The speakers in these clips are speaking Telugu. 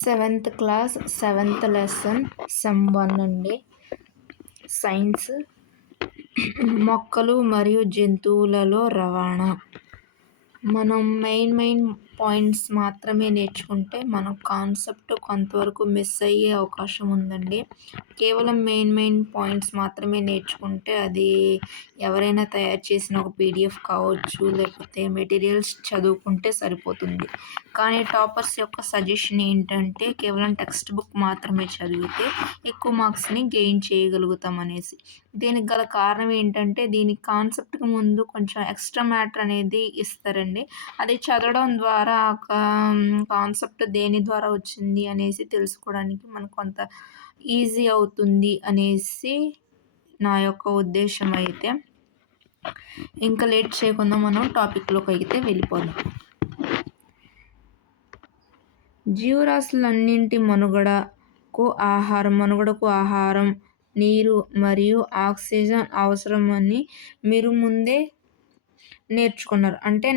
Seventh class 7th lesson some 1 అండి. సైన్స్ మొక్కలు మరియు జంతువులలో రవాణా. మనం మెయిన్ పాయింట్స్ మాత్రమే నేర్చుకుంటే మన కాన్సెప్ట్ కొంతవరకు మిస్ అయ్యే అవకాశం ఉందండి. కేవలం మెయిన్ పాయింట్స్ మాత్రమే నేర్చుకుంటే అది ఎవరైనా తయారు చేసిన ఒక పీడిఎఫ్ కావచ్చు, లేకపోతే మెటీరియల్స్ చదువుకుంటే సరిపోతుంది. కానీ టాపర్స్ యొక్క సజెషన్ ఏంటంటే కేవలం టెక్స్ట్ బుక్ మాత్రమే చదివితే ఎక్కువ మార్క్స్ని గెయిన్ చేయగలుగుతాం అనేసి. దీనికి గల కారణం ఏంటంటే దీని కాన్సెప్ట్కి ముందు కొంచెం ఎక్స్ట్రా మ్యాటర్ అనేది ఇస్తారండి. అది చదవడం ద్వారా కాన్సెప్ట్ దేని ద్వారా వచ్చింది అనేసి తెలుసుకోవడానికి మనకు కొంత ఈజీ అవుతుంది అనేసి నా యొక్క ఉద్దేశం. అయితే ఇంకా లేట్ చేయకుండా మనం టాపిక్లోకి అయితే వెళ్ళిపోదాం. జీవరాశులన్నింటి మనుగడకు ఆహారం, నీరు మరియు ఆక్సిజన్ అవసరమని మీరు ముందే నేర్చుకున్నారు. అంటే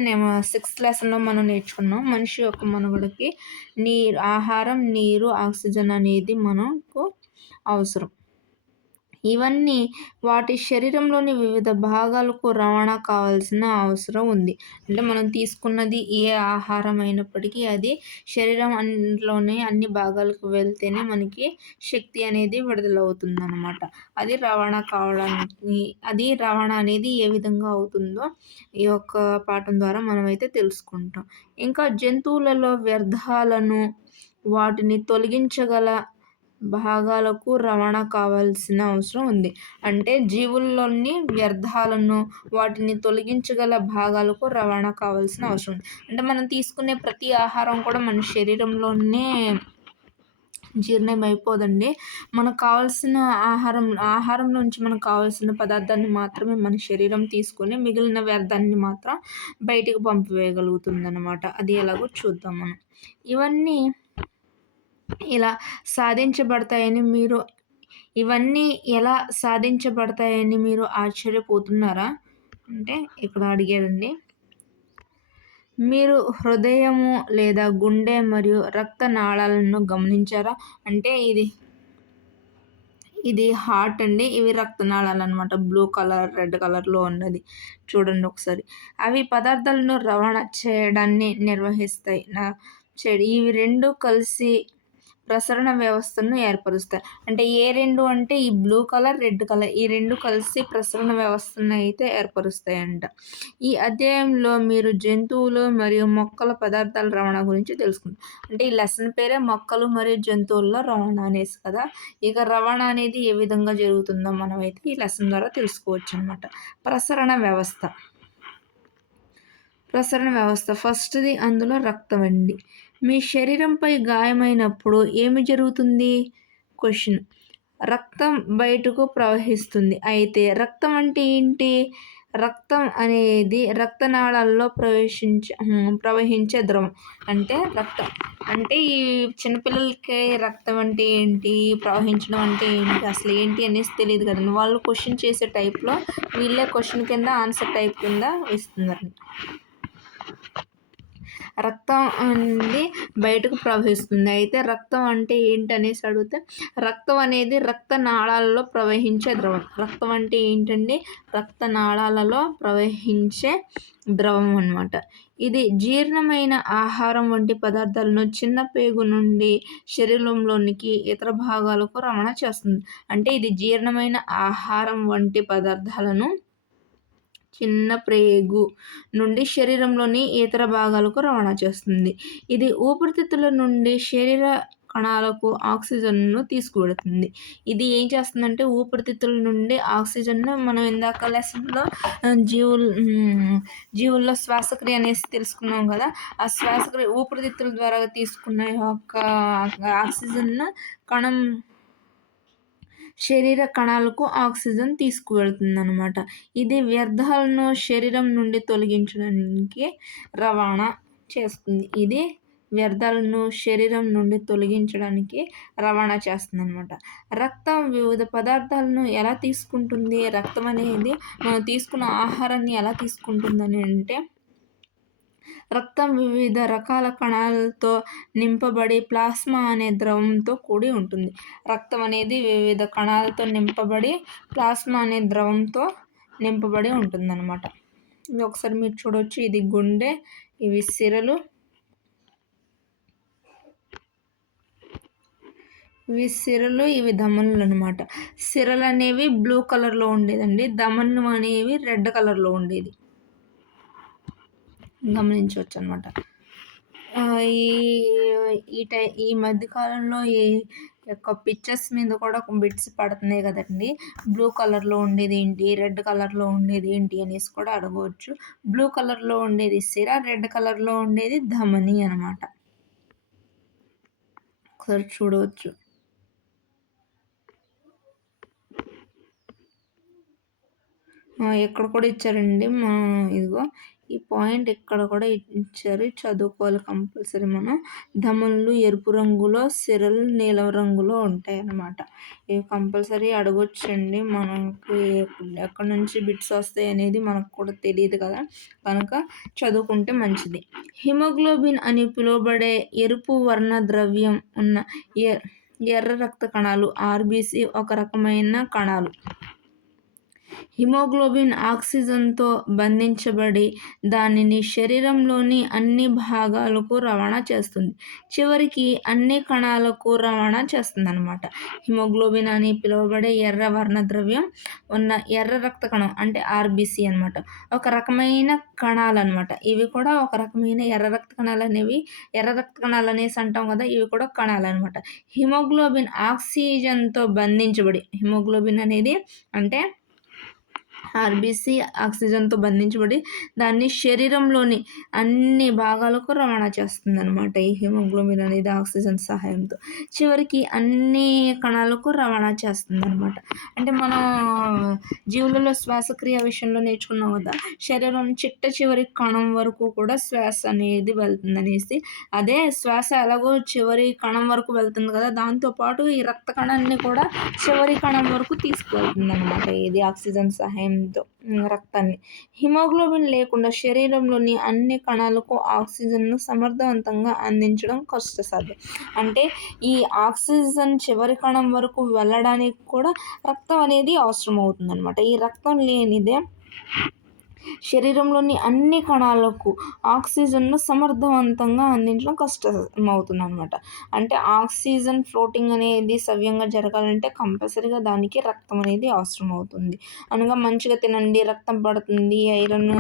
6th లెసన్లో మనం నేర్చుకున్నాం. మనిషి యొక్క మనుగడకి ఆహారం, నీరు, ఆక్సిజన్ అనేది మనకు అవసరం. ఇవన్నీ వాటి శరీరంలోని వివిధ భాగాలకు రవాణా కావాల్సిన అవసరం ఉంది. అంటే మనం తీసుకున్నది ఏ ఆహారం అయినప్పటికీ అది శరీరంలోని అన్ని భాగాలకు వెళ్తేనే మనకి శక్తి అనేది విడుదలవుతుందన్నమాట. అది రవాణా అనేది ఏ విధంగా అవుతుందో ఈ యొక్క పాఠం ద్వారా మనమైతే తెలుసుకుంటాం. ఇంకా జంతువులలో వ్యర్థాలను వాటిని తొలగించగల భాగాలకు రవాణా కావాల్సిన అవసరం ఉంది. అంటే జీవుల్లోని వ్యర్థాలను వాటిని తొలగించగల భాగాలకు రవాణా కావాల్సిన అవసరం ఉంది. అంటే మనం తీసుకునే ప్రతి ఆహారం కూడా మన శరీరంలోనే జీర్ణం అయిపోదండి. మనకు కావాల్సిన ఆహారం నుంచి మనకు కావాల్సిన పదార్థాన్ని మాత్రమే మన శరీరం తీసుకొని మిగిలిన వ్యర్థాన్ని మాత్రం బయటికి పంపివేయగలుగుతుందన్నమాట. అది ఎలాగో చూద్దాం మనం. ఇవన్నీ ఎలా సాధించబడతాయని మీరు ఆశ్చర్యపోతున్నారా? అంటే ఇక్కడ అడిగాడండి. మీరు హృదయము లేదా గుండె మరియు రక్తనాళాలను గమనించారా? అంటే ఇది హార్ట్ అండి, ఇవి రక్తనాళాలు అనమాట. బ్లూ కలర్, రెడ్ కలర్లో ఉన్నది చూడండి ఒకసారి. అవి పదార్థాలను రవాణా చేయడాన్ని నిర్వహిస్తాయి. ఇవి రెండు కలిసి ప్రసరణ వ్యవస్థను ఏర్పరుస్తాయి. అంటే ఏ రెండు అంటే ఈ బ్లూ కలర్, రెడ్ కలర్, ఈ రెండు కలిసి ప్రసరణ వ్యవస్థను అయితే ఏర్పరుస్తాయంట. ఈ అధ్యాయంలో మీరు జంతువులు మరియు మొక్కల పదార్థాల రవాణా గురించి తెలుసుకుంటారు. అంటే ఈ లెసన్ పేరే మొక్కలు మరియు జంతువుల్లో రవాణా అనేసి కదా. ఇక రవాణా అనేది ఏ విధంగా జరుగుతుందో మనమైతే ఈ లెసన్ ద్వారా తెలుసుకోవచ్చు అనమాట. ప్రసరణ వ్యవస్థ ఫస్ట్ది అందులో రక్తం అండి. మీ శరీరంపై గాయమైనప్పుడు ఏమి జరుగుతుంది? క్వశ్చన్. రక్తం బయటకు ప్రవహిస్తుంది. అయితే రక్తం అంటే ఏంటి? రక్తం అనేది రక్తనాళాల్లో ప్రవహించే ద్రవం. అంటే రక్తం అంటే ఈ చిన్నపిల్లలకి రక్తం అంటే ఏంటి, ప్రవహించడం అంటే ఏంటి, అసలు ఏంటి అనేసి తెలియదు కదండి. వాళ్ళు క్వశ్చన్ చేసే టైప్లో వీళ్ళే క్వశ్చన్ కింద ఆన్సర్ టైప్ కింద ఇస్తున్నారు. రక్తం అనేది బయటకు ప్రవహిస్తుంది. అయితే రక్తం అంటే ఏంటనేసి అడిగితే రక్తం అనేది రక్తనాళాలలో ప్రవహించే ద్రవం. రక్తం అంటే ఏంటండి? రక్తనాళాలలో ప్రవహించే ద్రవం అన్నమాట. ఇది జీర్ణమైన ఆహారం వంటి పదార్థాలను చిన్న పేగు నుండి శరీరంలోనికి ఇతర భాగాలకు రవాణా చేస్తుంది. అంటే ఇది జీర్ణమైన ఆహారం వంటి పదార్థాలను చిన్న ప్రేగు నుండి శరీరంలోని ఇతర భాగాలకు రవాణా చేస్తుంది. ఇది ఊపిరితిత్తుల నుండి శరీర కణాలకు ఆక్సిజన్ను తీసుకువెడుతుంది. ఇది ఏం చేస్తుందంటే ఊపిరితిత్తుల నుండి ఆక్సిజన్ను మనం ఇందాక లెసన్లో జీవుల్లో శ్వాసక్రియ అనేసి తెలుసుకున్నాం కదా. ఆ శ్వాసక్రియ ఊపిరితిత్తుల ద్వారా తీసుకున్న యొక్క ఆక్సిజన్ను శరీర కణాలకు ఆక్సిజన్ తీసుకువెళ్తుందన్నమాట. ఇది వ్యర్థాలను శరీరం నుండి తొలగించడానికి రవాణా చేస్తుందన్నమాట. రక్తం వివిధ పదార్థాలను ఎలా తీసుకుంటుంది? రక్తం అనేది మనం తీసుకున్న ఆహారాన్ని ఎలా తీసుకుంటుందని అంటే రక్తం వివిధ రకాల కణాలతో నింపబడి ప్లాస్మా అనే ద్రవంతో కూడి ఉంటుంది. రక్తం అనేది వివిధ కణాలతో నింపబడి ప్లాస్మా అనే ద్రవంతో నింపబడి ఉంటుందన్నమాట. ఇది ఒకసారి మీరు చూడవచ్చు. ఇది గుండె, ఇవి సిరలు, ఇవి ధమనులు అనమాట. సిరలు అనేవి బ్లూ కలర్లో ఉండేదండి, ధమనులు అనేవి రెడ్ కలర్లో ఉండేది, గమనించవచ్చు అనమాట. ఈ మధ్యకాలంలో ఈ యొక్క పిక్చర్స్ మీద కూడా బిట్స్ పడుతున్నాయి కదండి. బ్లూ కలర్లో ఉండేది ఏంటి, రెడ్ కలర్లో ఉండేది ఏంటి అనేసి కూడా అడగవచ్చు. బ్లూ కలర్లో ఉండేది సిర, రెడ్ కలర్లో ఉండేది ధమని అనమాట. ఒకసారి చూడవచ్చు. ఇక్కడ కూడా ఇచ్చారండి. ఇదిగో ఈ పాయింట్ ఇక్కడ కూడా ఇచ్చారు, చదువుకోవాలి కంపల్సరీ. మనం ధమనులు ఎరుపు రంగులో, సిరలు నీలం రంగులో ఉంటాయి అన్నమాట. ఇవి కంపల్సరీ అడగొచ్చండి. మనకి ఎక్కడి నుంచి బిట్స్ వస్తాయి అనేది మనకు కూడా తెలియదు కదా, కనుక చదువుకుంటే మంచిది. హిమోగ్లోబిన్ అని పిలువబడే ఎరుపు వర్ణ ద్రవ్యం ఉన్న ఎర్ర రక్త కణాలు ఆర్బీసీ ఒక రకమైన కణాలు. హిమోగ్లోబిన్ ఆక్సిజన్తో బంధించబడి దానిని శరీరంలోని అన్ని భాగాలకు రవాణా చేస్తుంది, చివరికి అన్ని కణాలకు రవాణా చేస్తుంది అనమాట. హిమోగ్లోబిన్ అని పిలువబడే ఎర్ర వర్ణద్రవ్యం ఉన్న ఎర్ర రక్త కణం అంటే ఆర్బీసీ అనమాట, ఒక రకమైన కణాలు అనమాట. ఇవి కూడా ఒక రకమైన ఎర్ర రక్త కణాలు అనేవి, ఎర్ర రక్త కణాలు అనేసి అంటాం కదా, ఇవి కూడా కణాలు అనమాట. హిమోగ్లోబిన్ ఆక్సిజన్తో బంధించబడి, హిమోగ్లోబిన్ అనేది అంటే ఆర్బీసీ ఆక్సిజన్తో బంధించబడి దాన్ని శరీరంలోని అన్ని భాగాలకు రవాణా చేస్తుంది అనమాట. ఈ హిమోగ్లోబిన్ అనేది ఆక్సిజన్ సహాయంతో చివరికి అన్ని కణాలకు రవాణా చేస్తుంది అనమాట. అంటే మనం జీవులలో శ్వాసక్రియ విషయంలో నేర్చుకున్నాం కదా, శరీరం చిట్ట చివరి కణం వరకు కూడా శ్వాస అనేది వెళ్తుంది అనేసి. అదే శ్వాస ఎలాగో చివరి కణం వరకు వెళ్తుంది కదా, దాంతోపాటు ఈ రక్త కణాన్ని కూడా చివరి కణం వరకు తీసుకువెళ్తుంది అనమాట ఇది ఆక్సిజన్ సహాయం రక్తాన్ని. హిమోగ్లోబిన్ లేకుండా శరీరంలోని అన్ని కణాలకు ఆక్సిజన్ను సమర్థవంతంగా అందించడం కష్టసాధ్యం. అంటే ఈ ఆక్సిజన్ చివరి కణం వరకు వెళ్ళడానికి కూడా రక్తం అనేది అవసరం అవుతుందన్నమాట. ఈ రక్తం లేనిదే శరీరంలోని అన్ని కణాలకు ఆక్సిజన్ను సమర్థవంతంగా అందించడం కష్టమవుతుంది అనమాట. అంటే ఆక్సిజన్ ఫ్లోటింగ్ అనేది సవ్యంగా జరగాలంటే కంపల్సరీగా దానికి రక్తం అనేది అవసరం అవుతుంది. అనగా మంచిగా తినండి, రక్తం పడుతుంది, ఐరన్.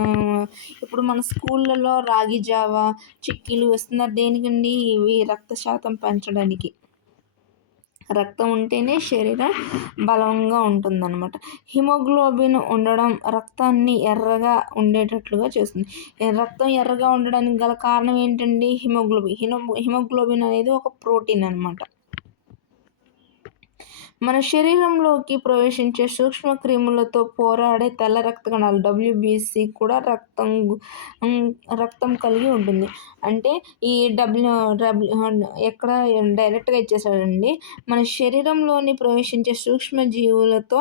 ఇప్పుడు మన స్కూళ్ళలో రాగి జావా, చిక్కీలు వేస్తున్నారు దేనికండి, ఇవి రక్త శాతం పెంచడానికి. రక్తం ఉంటేనే శరీరం బలంగా ఉంటుందన్నమాట. హిమోగ్లోబిన్ ఉండడం రక్తాన్ని ఎర్రగా ఉండేటట్లుగా చేస్తుంది. రక్తం ఎర్రగా ఉండడానికి గల కారణం ఏంటండి, హిమోగ్లోబిన్ అనేది ఒక ప్రోటీన్ అనమాట. మన శరీరంలోకి ప్రవేశించే సూక్ష్మక్రిములతో పోరాడే తెల్ల రక్త కణాలు డబ్ల్యూబీసీ కూడా రక్తం కలిగి ఉంటుంది. అంటే ఈ ఎక్కడ డైరెక్ట్గా ఇచ్చేసాడండి. మన శరీరంలోని ప్రవేశించే సూక్ష్మజీవులతో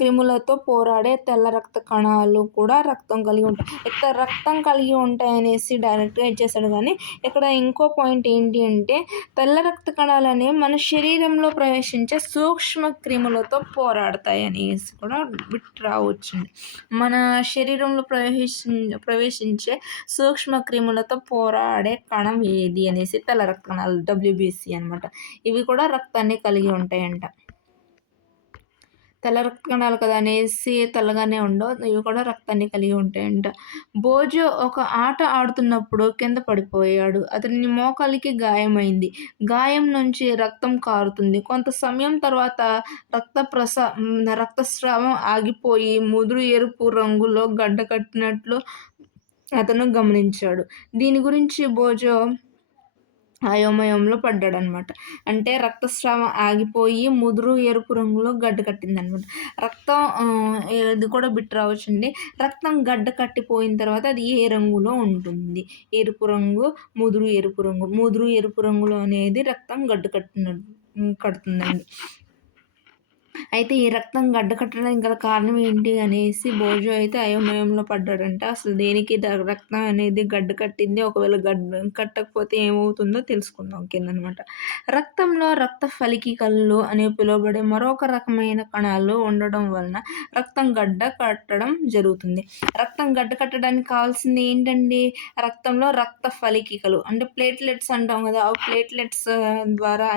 క్రిములతో పోరాడే తెల్ల రక్త కణాలు కూడా రక్తం కలిగి ఉంటాయి. ఇక్కడ రక్తం కలిగి ఉంటాయి అనేసి డైరెక్ట్గా ఇచ్చేసాడు, కానీ ఇక్కడ ఇంకో పాయింట్ ఏంటి అంటే తెల్ల రక్త కణాలు అనేవి మన శరీరంలో ప్రవేశించే సూక్ష్మ క్రిములతో పోరాడతాయి అనేసి కూడా బిట్ రావచ్చు. మన శరీరంలో ప్రవేశించే సూక్ష్మ క్రిములతో పోరాడే కణం ఏది అనేసి తెల్ల రక్త కణాలు డబ్ల్యూబీసీ అనమాట. ఇవి కూడా రక్తాన్ని కలిగి ఉంటాయంట. తెల్ల రక్త కణాలు కదా అనేసి తెల్లగానే ఉండవు, ఇవి కూడా రక్తాన్ని కలిగి ఉంటాయంట. బోజో ఒక ఆట ఆడుతున్నప్పుడు కింద పడిపోయాడు. అతని మోకాలికి గాయమైంది. గాయం నుంచి రక్తం కారుతుంది. కొంత సమయం తర్వాత రక్తస్రావం ఆగిపోయి ముదురు ఎరుపు రంగులో గడ్డ కట్టినట్లు అతను గమనించాడు. దీని గురించి బోజో అయోమయంలో పడ్డాడనమాట. అంటే రక్తస్రావం ఆగిపోయి ముదురు ఎరుపు రంగులో గడ్డ కట్టిందనమాట. రక్తం ఇది కూడా బిట్ రావచ్చండి. రక్తం గడ్డ కట్టిపోయిన తర్వాత అది ఏ రంగులో ఉంటుంది, ఎరుపు రంగు, ముదురు ఎరుపు రంగులో అనేది రక్తం గడ్డ కడుతుందండి. అయితే ఈ రక్తం గడ్డకట్టడానికి గల కారణం ఏంటి అనేసి బోజో అయితే అయోమయంలో పడ్డాడంట. అసలు దేనికి రక్తం అనేది గడ్డ కట్టింది? ఒకవేళ గడ్డ కట్టకపోతే ఏమవుతుందో తెలుసుకుందాం కిందనమాట. రక్తంలో రక్త ఫలికికలు అని పిలువబడే మరొక రకమైన కణాలు ఉండడం వలన రక్తం గడ్డ కట్టడం జరుగుతుంది. రక్తం గడ్డ కట్టడానికి కావాల్సింది ఏంటండి? రక్తంలో రక్త ఫలికికలు అంటే ప్లేట్లెట్స్ అంటాం కదా! ఆ ప్లేట్లెట్స్ ద్వారా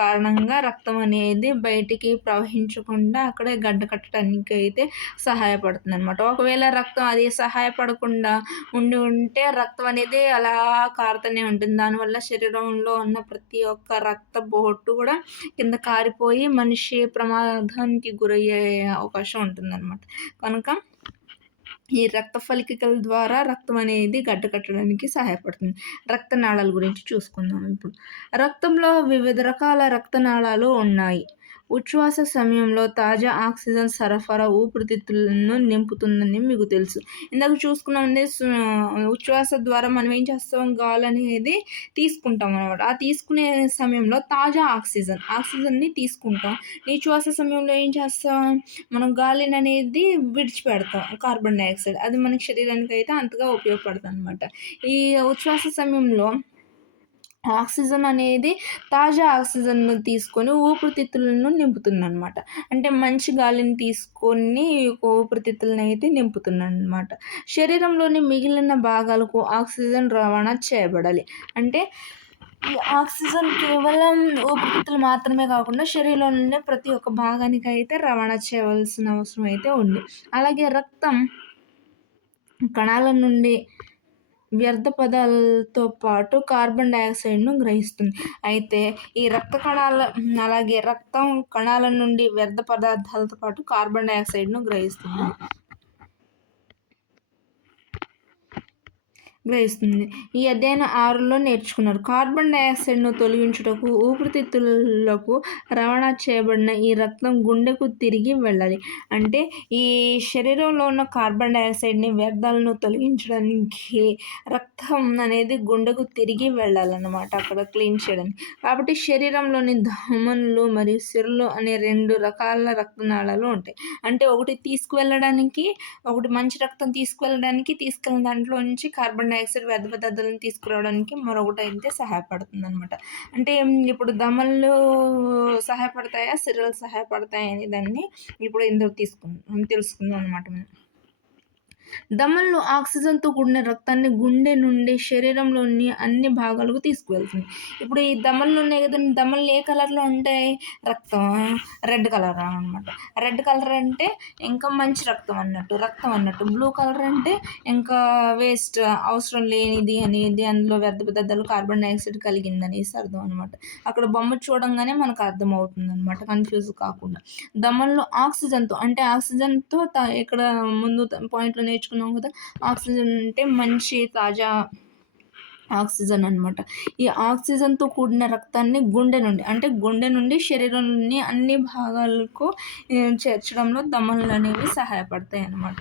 కారణంగా రక్తం అనేది బయటికి ప్రవహించకుండా అక్కడే గడ్డ కట్టడానికి అయితే సహాయపడుతుందనమాట. ఒకవేళ రక్తం అది సహాయపడకుండా ఉంటే రక్తం అనేది అలా కారుతూనే ఉంటుంది. దానివల్ల శరీరంలో ఉన్న ప్రతి ఒక్క రక్త బొట్టు కూడా కింద కారిపోయి మనిషి ప్రమాదానికి గురయ్యే అవకాశం ఉంటుందనమాట. కనుక ఈ రక్త ఫలికల ద్వారా రక్తం అనేది గడ్డకట్టడానికి సహాయపడుతుంది. రక్తనాళాల గురించి చూసుకుందాం ఇప్పుడు. రక్తంలో వివిధ రకాల రక్తనాళాలు ఉన్నాయి. ఉచ్ఛ్వాస సమయంలో తాజా ఆక్సిజన్ సరఫరా ఊపిరితిత్తులను నింపుతుందని మీకు తెలుసు. ఇందాక చూసుకున్నామంటే ఉచ్ఛ్వాస ద్వారా మనం ఏం చేస్తాం? గాలి అనేది తీసుకుంటాం అనమాట. ఆ తీసుకునే సమయంలో తాజా ఆక్సిజన్ని తీసుకుంటాం. నిశ్వాస సమయంలో ఏం చేస్తాం? మనం గాలిని అనేది విడిచిపెడతాం కార్బన్ డయాక్సైడ్. అది మన శరీరానికి అయితే అంతగా ఉపయోగపడదనమాట. ఈ ఉచ్ఛ్వాస సమయంలో ఆక్సిజన్ అనేది తాజా ఆక్సిజన్‌ను తీసుకొని ఊపిరితిత్తులను నింపుతుందనమాట. అంటే మంచి గాలిని తీసుకొని ఊపిరితిత్తులను అయితే నింపుతుందనమాట. శరీరంలోని మిగిలిన భాగాలకు ఆక్సిజన్ రవాణా చేయబడాలి. అంటే ఈ ఆక్సిజన్ కేవలం ఊపిరితిత్తులు మాత్రమే కాకుండా శరీరంలోని ప్రతి ఒక్క భాగానికి అయితే రవాణా చేయవలసిన అవసరం అయితే ఉంది. అలాగే రక్తం కణాల నుండి వ్యర్థ పదాలతో పాటు కార్బన్ డయాక్సైడ్‌ను గ్రహిస్తుంది. అయితే ఈ రక్తం కణాల నుండి వ్యర్థ పదార్థాలతో పాటు కార్బన్ డయాక్సైడ్‌ను గ్రహిస్తుంది. ఈ అధ్యయనం 6లో నేర్చుకున్నారు. కార్బన్ డయాక్సైడ్‌ను తొలగించుటకు ఊపిరితిత్తులకు రవాణా చేయబడిన ఈ రక్తం గుండెకు తిరిగి వెళ్ళాలి. అంటే ఈ శరీరంలో ఉన్న కార్బన్ డయాక్సైడ్‌ని వ్యర్థాలను తొలగించడానికి రక్తం అనేది గుండెకు తిరిగి వెళ్ళాలన్నమాట అక్కడ క్లీన్ చేయడానికి. కాబట్టి శరీరంలోని ధమనులు మరియు సిరలు అనే 2 రకాల రక్తనాళాలు ఉంటాయి. అంటే ఒకటి తీసుకువెళ్ళడానికి, ఒకటి మంచి రక్తం తీసుకువెళ్ళడానికి, తీసుకెళ్ళిన దాంట్లో నుంచి కార్బన్ డయాక్సైడ్ వ్యర్థ పదార్థాలను తీసుకురావడానికి మరొకటైతే సహాయపడుతుందనమాట. అంటే ఇప్పుడు ధమనులు సహాయపడతాయా? సిరలు సహాయపడతాయా? అనే దాన్ని ఇప్పుడు ఇందులో తెలుసుకుందాం అనమాట మనం. ధమనులు ఆక్సిజన్‌తో కూడిన రక్తాన్ని గుండె నుండి శరీరంలోని అన్ని భాగాలకు తీసుకువెళ్తుంది. ఇప్పుడు ఈ ధమనులు ఉన్నాయి కదండీ! ధమనులు ఏ కలర్‌లో ఉంటాయి? రక్తం రెడ్ కలర్ అనమాట. రెడ్ కలర్ అంటే ఇంకా మంచి రక్తం అన్నట్టు. బ్లూ కలర్ అంటే ఇంకా వేస్ట్, అవసరం లేనిది అనేది, అందులో వ్యర్థ పదార్థాలు కార్బన్ డయాక్సైడ్ కలిగిందనేసి అర్థం అనమాట. అక్కడ బొమ్మ చూడంగానే మనకు అర్థమవుతుందనమాట కన్‌ఫ్యూజ్ కాకుండా. ధమనులు ఆక్సిజన్‌తో ఇక్కడ ముందు పాయింట్‌లో నేర్చుకున్నాం కదా! ఆక్సిజన్ అంటే మంచి తాజా ఆక్సిజన్ అనమాట. ఈ ఆక్సిజన్‌తో కూడిన రక్తాన్ని గుండె నుండి శరీరంలోని అన్ని భాగాలకు చేర్చడంలో ధమనులనేవి సహాయపడతాయన్నమాట.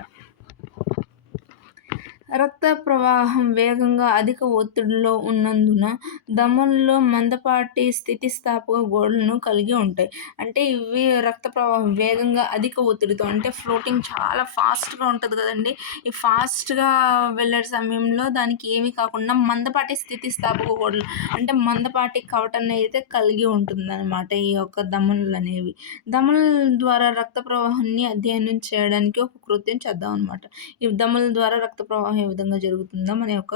రక్త ప్రవాహం వేగంగా అధిక ఒత్తిడిలో ఉన్నందున ధమనులు మందపాటి స్థితిస్థాపక గోడలను కలిగి ఉంటాయి. అంటే ఇవి రక్త ప్రవాహం వేగంగా అధిక ఒత్తిడితో అంటే ఫ్లోటింగ్ చాలా ఫాస్ట్‌గా ఉంటది కదండీ! ఈ ఫాస్ట్‌గా వెళ్ళే సమయంలో దానికి ఏమీ కాకుండా మందపాటి స్థితిస్థాపక గోడలు అంటే మందపాటి కవటాన్ని అయితే కలిగి ఉంటుందన్నమాట ఈ యొక్క ధమనులనేవి. ధమనుల ద్వారా రక్త ప్రవాహాన్ని అధ్యయనం చేయడానికి ఒక కృత్యం చేద్దామనమాట. ఈ ధమనుల ద్వారా రక్త ప్రవాహం ఏ విధంగా జరుగుతుందో మన యొక్క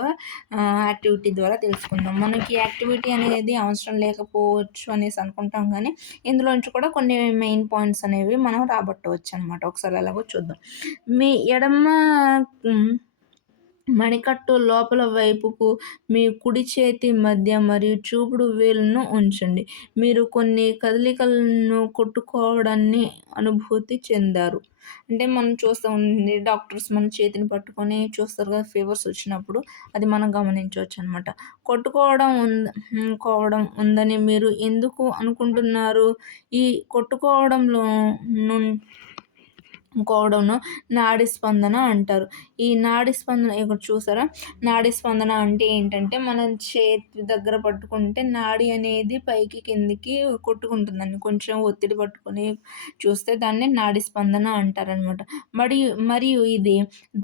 యాక్టివిటీ ద్వారా తెలుసుకుందాం. మనకి యాక్టివిటీ అనేది అవసరం లేకపోవచ్చు అనేసి అనుకుంటాం కానీ ఇందులోంచి కూడా కొన్ని మెయిన్ పాయింట్స్ అనేవి మనం రాబట్టవచ్చు అనమాట. ఒకసారి ఎలాగో చూద్దాం. మీ ఎడమ మణికట్టు లోపల వైపుకు మీ కుడి చేతి మధ్య మరియు చూపుడు వేలును ఉంచండి. మీరు కొన్ని కదలికలను కొట్టుకోవడాన్ని అనుభూతి చెందారు. అంటే మనం చూస్తాం డాక్టర్స్ మన చేతిని పట్టుకొని చూస్తారు కదా ఫీవర్స్ వచ్చినప్పుడు. అది మనం గమనించవచ్చనమాట. కోవడం ఉందని మీరు ఎందుకు అనుకుంటున్నారు? ఈ కొట్టుకోవడంలో ఇంకోవడను నాడి స్పందన అంటారు. ఈ నాడి స్పందన ఇక్కడ చూసారా? నాడి స్పందన అంటే ఏంటంటే, మనం చేతి దగ్గర పట్టుకుంటే నాడి అనేది పైకి, కిందికి కొట్టుకుంటుందండి. కొంచెం ఒత్తిడి పట్టుకొని చూస్తే దాన్ని నాడి స్పందన అంటారనమాట. మరియు ఇది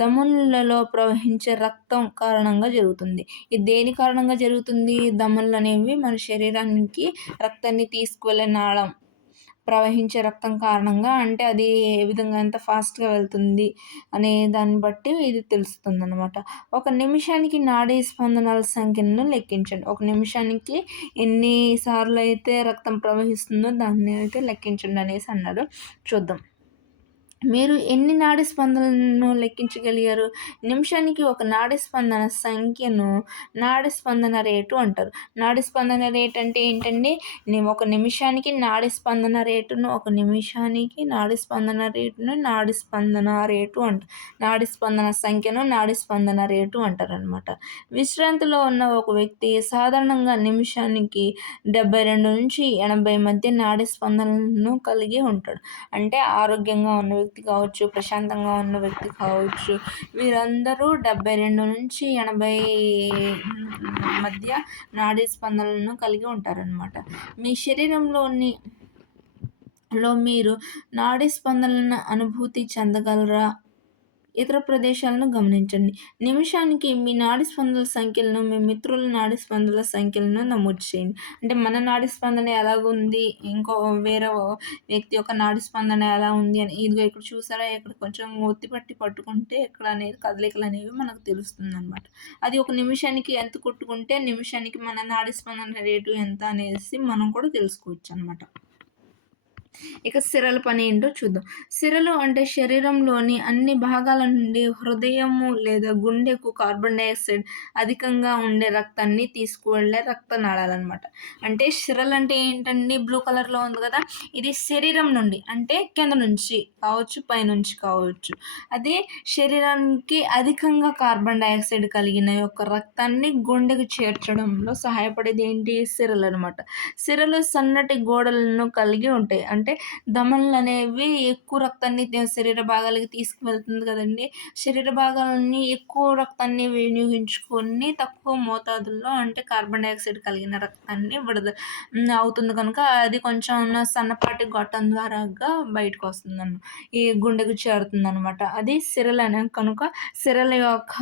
ధమనులలో ప్రవహించే రక్తం కారణంగా జరుగుతుంది. ఇది దేని కారణంగా జరుగుతుంది? ధమనులనేవి మన శరీరానికి రక్తాన్ని తీసుకువెళ్ళే నాళం. ప్రవహించే రక్తం కారణంగా అంటే అది ఏ విధంగా ఎంత ఫాస్ట్‌గా వెళ్తుంది అనే దాన్ని బట్టి ఇది తెలుస్తుందనమాట. ఒక నిమిషానికి నాడీ స్పందనల సంఖ్యను లెక్కించండి. ఒక నిమిషానికి ఎన్ని సార్లయితే రక్తం ప్రవహిస్తుందో దాన్ని అయితే లెక్కించండి అనేసి అన్నాడు. చూద్దాం. మీరు ఎన్ని నాడీ స్పందనలను లెక్కించగలిగారు? నిమిషానికి ఒక నాడీ స్పందన సంఖ్యను నాడీ స్పందన రేటు అంటారు. నాడీ స్పందన రేట్ అంటే ఏంటండి? ఒక నిమిషానికి నాడీ స్పందన రేటును, ఒక నిమిషానికి నాడీ స్పందన రేటును నాడీ స్పందన రేటు నాడీ స్పందన సంఖ్యను నాడీ స్పందన రేటు అంటారనమాట. విశ్రాంతిలో ఉన్న ఒక వ్యక్తి సాధారణంగా నిమిషానికి 72-80 మధ్య నాడీ స్పందనలను కలిగి ఉంటాడు. అంటే ఆరోగ్యంగా ఉన్న వ్యక్తి కావచ్చు, ప్రశాంతంగా ఉన్న వ్యక్తి కావచ్చు, వీరందరూ 72-80 మధ్య నాడీ స్పందనలను కలిగి ఉంటారనమాట. మీ శరీరంలోని మీరు నాడీ స్పందనలను అనుభూతి చెందగలరా? ఇతర ప్రదేశాలను గమనించండి. నిమిషానికి మీ నాడీ స్పందనల సంఖ్యలను, మీ మిత్రుల నాడీ స్పందనల సంఖ్యలను నమోదు చేయండి. అంటే మన నాడీ స్పందన ఎలాగుంది, వేరే వ్యక్తి యొక్క నాడీ స్పందన ఎలా ఉంది అని. ఇదిగో ఇక్కడ చూసారా? ఇక్కడ కొంచెం పట్టుకుంటే ఇక్కడ అనేది కదలికలనేవి మనకు తెలుస్తుందనమాట. అది ఒక నిమిషానికి ఎంత కొట్టుకుంటే, నిమిషానికి మన నాడీ స్పందన రేటు ఎంత అనేసి మనం కూడా తెలుసుకోవచ్చనమాట. ఇక సిరల పని ఏంటో చూద్దాం. సిరలు అంటే శరీరంలోని అన్ని భాగాల నుండి హృదయము లేదా గుండెకు కార్బన్ డయాక్సైడ్ అధికంగా ఉండే రక్తాన్ని తీసుకువెళ్ళే రక్తనాళాలనమాట. అంటే సిరలు అంటే ఏంటండి? బ్లూ కలర్‌లో ఉంది కదా! ఇది శరీరం నుండి అంటే కింద నుంచి కావచ్చు, పైనుంచి కావచ్చు. అదే శరీరానికి అధికంగా కార్బన్ డయాక్సైడ్ కలిగిన యొక్క రక్తాన్ని గుండెకు చేర్చడంలో సహాయపడేది ఏంటి? సిరలనమాట. సిరలు సన్నటి గోడలను కలిగి ఉంటాయి. అంటే ధమనులనేవి ఎక్కువ రక్తాన్ని శరీర భాగాలకి తీసుకువెళ్తుంది కదండీ! శరీర భాగాలన్నీ ఎక్కువ రక్తాన్ని వినియోగించుకొని తక్కువ మోతాదుల్లో అంటే కార్బన్ డయాక్సైడ్ కలిగిన రక్తాన్ని అవుతుంది కనుక అది కొంచెం సన్నపాటి గొట్టం ద్వారాగా బయటకొస్తుందన్న ఈ గుండెకు చేరుతుందనమాట. అది సిరలనే కనుక సిరల యొక్క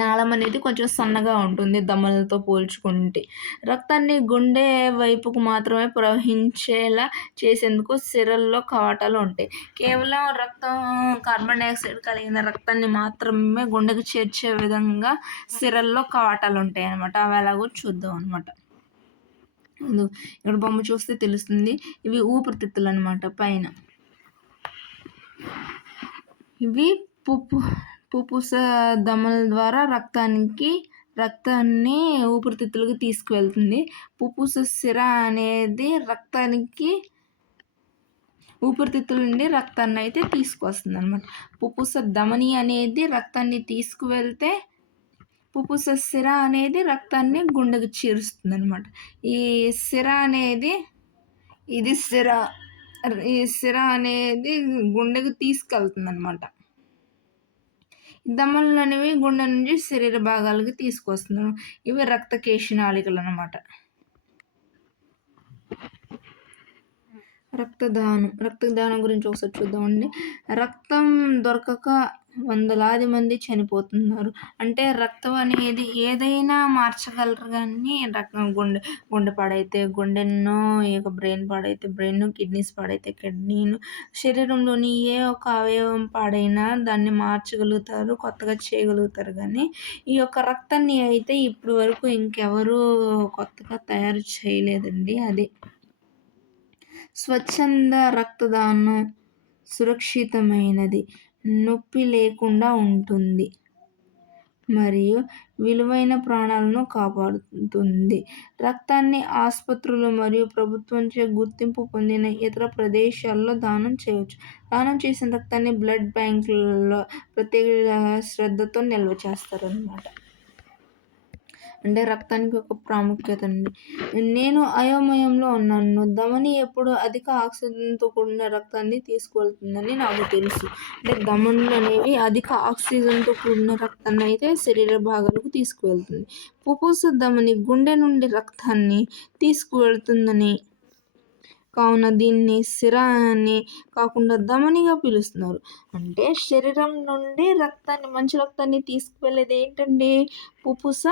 నాళం అనేది కొంచెం సన్నగా ఉంటుంది ధమనులతో పోల్చుకుంటే. రక్తాన్ని గుండె వైపుకు మాత్రమే ప్రవహించేలా చేసేందుకు సిరల్లో కవాటాలు ఉంటాయి. కేవలం కార్బన్ డయాక్సైడ్ కలిగిన రక్తాన్ని మాత్రమే గుండెకు చేర్చే విధంగా సిరల్లో కవాటాలు ఉంటాయన్నమాట. అవి ఎలాగో చూద్దాం అనమాట. ఇక్కడ బొమ్మ చూస్తే తెలుస్తుంది. ఇవి ఊపిరితిత్తులు అనమాట పైన. ఇవి పుప్పుస ధమనుల ద్వారా రక్తాన్ని ఊపిరితిత్తులకు తీసుకువెళ్తుంది. పుప్పుస సిర అనేది రక్తానికి ఊపిరితిత్తుల నుండి రక్తాన్ని అయితే తీసుకొస్తుందనమాట. పుప్పుస ధమని అనేది రక్తాన్ని తీసుకువెళ్తే పుప్పుస సిర అనేది రక్తాన్ని గుండెకు చేరుస్తుందనమాట. ఈ సిర అనేది ఈ సిర అనేది గుండెకు తీసుకెళ్తుందనమాట. ధమనులు అనేవి గుండె నుంచి శరీర భాగాలకు తీసుకొస్తున్నాం. ఇవి రక్తకేశనాళికలు అనమాట. రక్తదానం గురించి ఒకసారి చూద్దామండి. రక్తం దొరకక వందలాది మంది చనిపోతున్నారు. అంటే రక్తం అనేది ఏదైనా మార్చగలరు కానీ గుండె పాడైతే గుండెను, ఇక బ్రెయిన్ పాడైతే బ్రెయిన్, కిడ్నీస్ పాడైతే కిడ్నీను, శరీరంలోని ఏ ఒక అవయవం పాడైనా దాన్ని మార్చగలుగుతారు, కొత్తగా చేయగలుగుతారు. కానీ ఈ యొక్క రక్తాన్ని అయితే ఇప్పటి వరకు ఇంకెవరూ కొత్తగా తయారు చేయలేదండి. అది స్వచ్ఛంద రక్తదానం సురక్షితమైనది, నొప్పి లేకుండా ఉంటుంది మరియు విలువైన ప్రాణాలను కాపాడుతుంది. రక్తాన్ని ఆసుపత్రులు మరియు ప్రభుత్వంచే గుర్తింపు పొందిన ఇతర ప్రదేశాల్లో దానం చేయవచ్చు. దానం చేసిన రక్తాన్ని బ్లడ్ బ్యాంకులలో ప్రత్యేక శ్రద్ధతో నిల్వ చేస్తారన్నమాట. అంటే రక్తానికి ఒక ప్రాముఖ్యత అండి. నేను అయోమయంలో ఉన్నాను. ధమని ఎప్పుడు అధిక ఆక్సిజన్‌తో కూడిన రక్తాన్ని తీసుకువెళ్తుందని నాకు తెలుసు. అంటే ధమనులనేవి అధిక ఆక్సిజన్‌తో కూడిన రక్తాన్నయితే శరీర భాగాలకు తీసుకువెళ్తుంది. ఫుఫుస ధమని గుండె నుండి రక్తాన్ని తీసుకువెళ్తుందని కావున దీన్ని సిర అని కాకుండా ధమనిగా పిలుస్తున్నారు. అంటే శరీరం నుండి మంచి రక్తాన్ని తీసుకువెళ్ళేది ఏంటండి? ఫుఫుస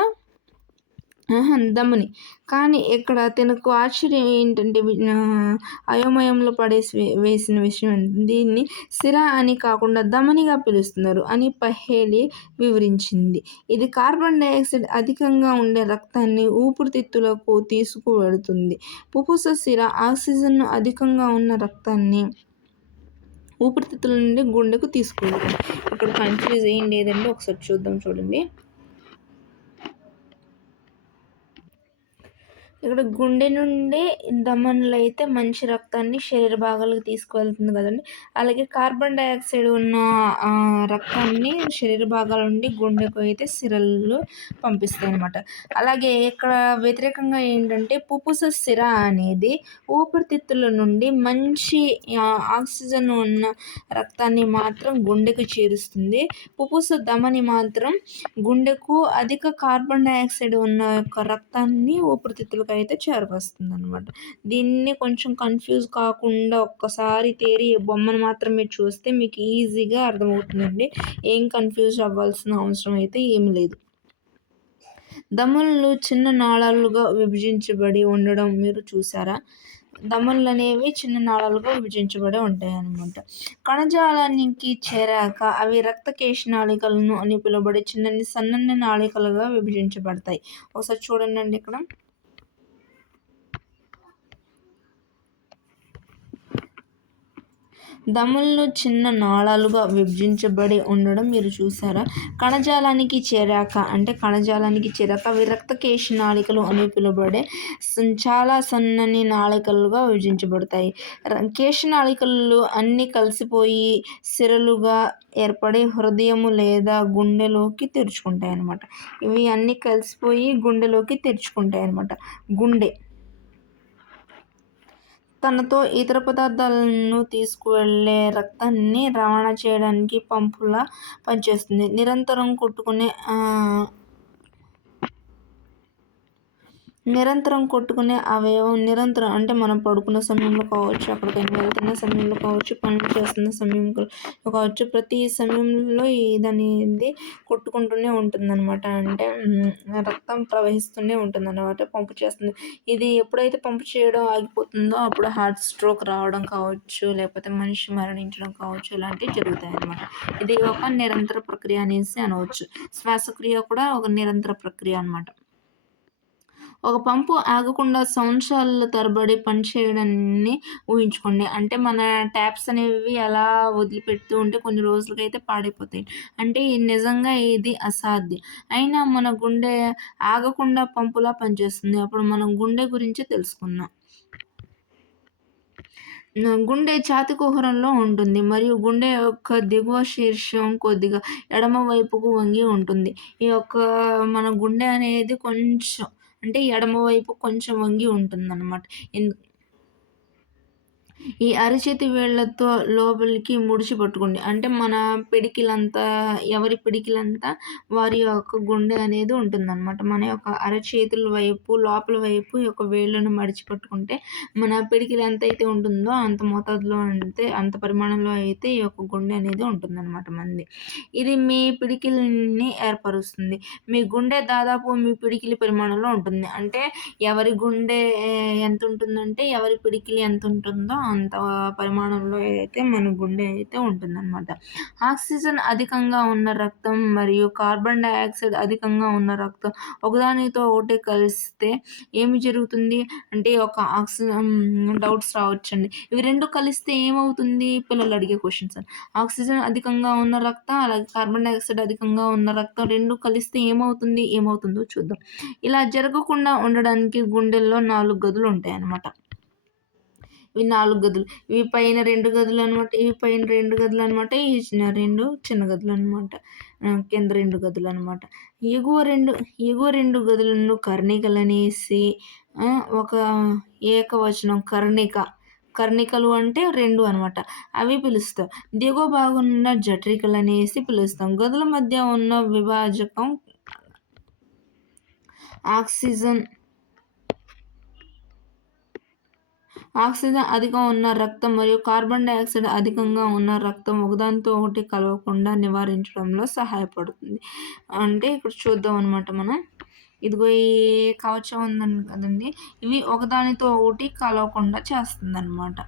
ధమని. కానీ ఇక్కడ తనకు ఆశ్చర్యం ఏంటంటే అయోమయంలో వేసిన విషయం దీన్ని సిర అని కాకుండా ధమనిగా పిలుస్తున్నారు అని పహేలి వివరించింది. ఇది కార్బన్ డయాక్సైడ్ అధికంగా ఉండే రక్తాన్ని ఊపిరితిత్తులకు తీసుకువెడుతుంది. ఫుఫుస సిర ఆక్సిజన్ అధికంగా ఉన్న రక్తాన్ని ఊపిరితిత్తుల నుండి గుండెకు తీసుకువెళ్తుంది. ఇక్కడ కన్ఫ్యూజ్ ఏం లేదండి, ఒకసారి చూద్దాం చూడండి. ఇక్కడ గుండె నుండి ధమనులైతే మంచి రక్తాన్ని శరీర భాగాలకు తీసుకువెళ్తుంది కదండి. అలాగే కార్బన్ డయాక్సైడ్ ఉన్న రక్తాన్ని శరీర భాగాల నుండి గుండెకు అయితే సిరలు పంపిస్తాయి అన్నమాట. అలాగే ఇక్కడ వ్యతిరేకంగా ఏంటంటే ఫుఫుస సిర అనేది ఊపిరితిత్తుల నుండి మంచి ఆక్సిజన్ ఉన్న రక్తాన్ని మాత్రం గుండెకు చేరుస్తుంది. ఫుఫుస ధమని మాత్రం గుండెకు అధిక కార్బన్ డయాక్సైడ్ ఉన్న యొక్క రక్తాన్ని ఊపిరితిత్తులకు అయితే చేరవేస్తుందనమాట. దీన్ని కొంచెం కన్ఫ్యూజ్ కాకుండా ఒక్కసారి థియరీ బొమ్మను మాత్రమే చూస్తే మీకు ఈజీగా అర్థమవుతుందండి. ఏం కన్ఫ్యూజ్ అవ్వాల్సిన అవసరం అయితే ఏమి లేదు. ధమనులు చిన్న నాళాలుగా విభజించబడి ఉండడం మీరు చూసారా? ధమనులు అనేవి చిన్న నాళాలుగా విభజించబడి ఉంటాయన్నమాట. కణజాలానికి చేరాక అవి రక్త కేశనాళికలను అని పిలువబడే సన్నని నాళికలుగా విభజించబడతాయి. ఒకసారి చూడండి ఇక్కడ. ధమనులు చిన్న నాళాలుగా విభజించబడి ఉండడం మీరు చూసారా? కణజాలానికి చేరాక అవి రక్త కేశనాళికలు అని పిలువబడే చాలా సన్నని నాళికలుగా విభజించబడతాయి. కేశనాళికలు అన్నీ కలిసిపోయి సిరలుగా ఏర్పడి హృదయము లేదా గుండెలోకి తెరుచుకుంటాయి అన్నమాట. ఇవి అన్నీ కలిసిపోయి గుండెలోకి తెరుచుకుంటాయి అన్నమాట. గుండె తనతో ఇతర పదార్థాలను తీసుకువెళ్ళే రక్తాన్ని రవాణా చేయడానికి పంపులా పనిచేస్తుంది. నిరంతరం కొట్టుకునే అవయవం అంటే మనం పడుకున్న సమయంలో కావచ్చు, ఎక్కడికైనా వెళ్తున్న సమయంలో కావచ్చు, పనులు చేస్తున్న సమయంలో కావచ్చు, ప్రతి సమయంలో ఇదనేది కొట్టుకుంటూనే ఉంటుందన్నమాట. అంటే రక్తం ప్రవహిస్తూనే ఉంటుందన్నమాట, పంపు చేస్తుంది. ఇది ఎప్పుడైతే పంపు చేయడం ఆగిపోతుందో అప్పుడు హార్ట్ స్ట్రోక్ రావడం కావచ్చు, లేకపోతే మనిషి మరణించడం కావచ్చు, ఇలాంటివి జరుగుతాయి అన్నమాట. ఇది ఒక నిరంతర ప్రక్రియ అనేసి అనవచ్చు. శ్వాసక్రియ కూడా ఒక నిరంతర ప్రక్రియ అన్నమాట. ఒక పంపు ఆగకుండా సంవత్సరాల తరబడి పనిచేయడాన్ని ఊహించుకోండి. అంటే మన ట్యాప్స్ అనేవి అలా వదిలిపెడుతూ ఉంటే కొన్ని రోజులకైతే పాడైపోతాయి. అంటే నిజంగా ఇది అసాధ్యం. అయినా మన గుండె ఆగకుండా పంపులా పనిచేస్తుంది. అప్పుడు మనం గుండె గురించి తెలుసుకుందాం. గుండె ఛాతీ కుహరంలో ఉంటుంది మరియు గుండె యొక్క దిగువ శీర్షం కొద్దిగా ఎడమ వైపుకు వంగి ఉంటుంది. మన గుండె అనేది కొంచెం అంటే ఎడమ వైపు కొంచెం వంగి ఉంటుందన్నమాట. ఈ అరచేతి వేళ్ళతో లోపలికి ముడిచి పట్టుకోండి. అంటే మన ఎవరి పిడికిలంతా వారి యొక్క గుండె అనేది ఉంటుందన్నమాట. మన యొక్క అరచేతుల వైపు లోపల వైపు యొక్క వేళ్ళను మడిచి పట్టుకుంటే మన పిడికిలి ఎంతైతే ఉంటుందో అంత మోతాదులో అంత పరిమాణంలో అయితే ఈ యొక్క గుండె అనేది ఉంటుందన్నమాట మనది. ఇది మీ పిడికిలిని ఏర్పరుస్తుంది. మీ గుండె దాదాపు మీ పిడికిలి పరిమాణంలో ఉంటుంది. అంటే ఎవరి గుండె ఎంత ఉంటుందంటే ఎవరి పిడికిలి ఎంత ఉంటుందో అంత పరిమాణంలో అయితే మన గుండె అయితే ఉంటుందన్నమాట. ఆక్సిజన్ అధికంగా ఉన్న రక్తం మరియు కార్బన్ డయాక్సైడ్ అధికంగా ఉన్న రక్తం ఒకదానితో ఒకటి కలిస్తే ఏమి జరుగుతుంది అంటే ఒక డౌట్స్ రావచ్చండి. ఇవి రెండు కలిస్తే ఏమవుతుంది? పిల్లలు అడిగే క్వశ్చన్స్. ఆక్సిజన్ అధికంగా ఉన్న రక్తం అలాగే కార్బన్ డయాక్సైడ్ అధికంగా ఉన్న రక్తం రెండు కలిస్తే ఏమవుతుందో చూద్దాం. ఇలా జరగకుండా ఉండడానికి గుండెల్లో 4 గదులు ఉంటాయన్నమాట. ఇవి 4 గదులు. ఇవి పైన 2 గదులనమాట. ఇవి పైన 2 గదులనమాట. ఈ 2 చిన్న గదులనమాట. కింద 2 గదులనమాట. ఎగువ 2 గదులను కర్ణికలనేసి ఒక ఏకవచనం కర్ణికలు అంటే 2 అనమాట. అవి పిలుస్తాం. దిగువ భాగమున జఠరికలనేసి పిలుస్తాం. గదుల మధ్య ఉన్న విభాజకం ఆక్సిజన్ అధికంగా ఉన్న రక్తం మరియు కార్బన్ డయాక్సైడ్ అధికంగా ఉన్న రక్తం ఒకదానితో ఒకటి కలవకుండా నివారించడంలో సహాయపడుతుంది. అంటే ఇక్కడ చూద్దాం అనమాట మనం. ఇదిగో ఈ కవచం ఉందండి కదండి, ఇవి ఒకదానితో ఒకటి కలవకుండా చేస్తుందన్నమాట.